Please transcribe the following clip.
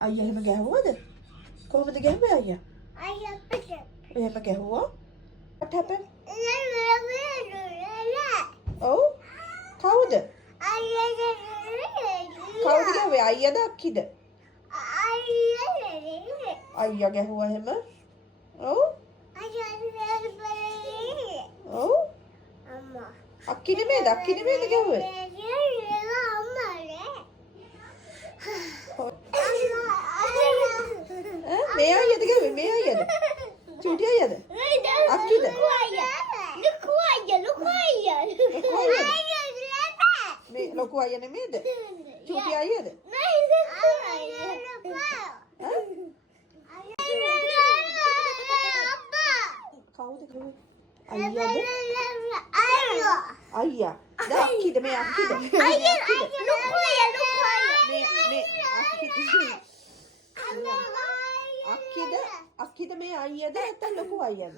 අයියා එහෙම ගැහුවද? කොහොමද ගැහුවේ අයියා? අයියා පිට. එහෙම ගැහුවා? What happened? ඔව්. කවුද? කවුද ගැහුවේ? අයියාද අක්කිද? අයියා ගැහුවා එහෙම? ඔව්. ඔව්. අක්කි නෙමෙයිද? අක්කි නෙමෙයිද ගැහුවේ? මේ අයියාද ගැහුවේ? මේ අයියාද? චූටි අයියාද? අක්කිද? ලොකු අයියා. මේ ලොකු අයියා නෙමෙයිද? චූටි අයියාද? කවුද ගැහුවේ? අයියාද? අයියා. දැන් අක්කිද? මේ අක්කිද? මේ අක්කිද? අක්කිද මේ අයියාද නැත්නම් ලොකු අයියාද?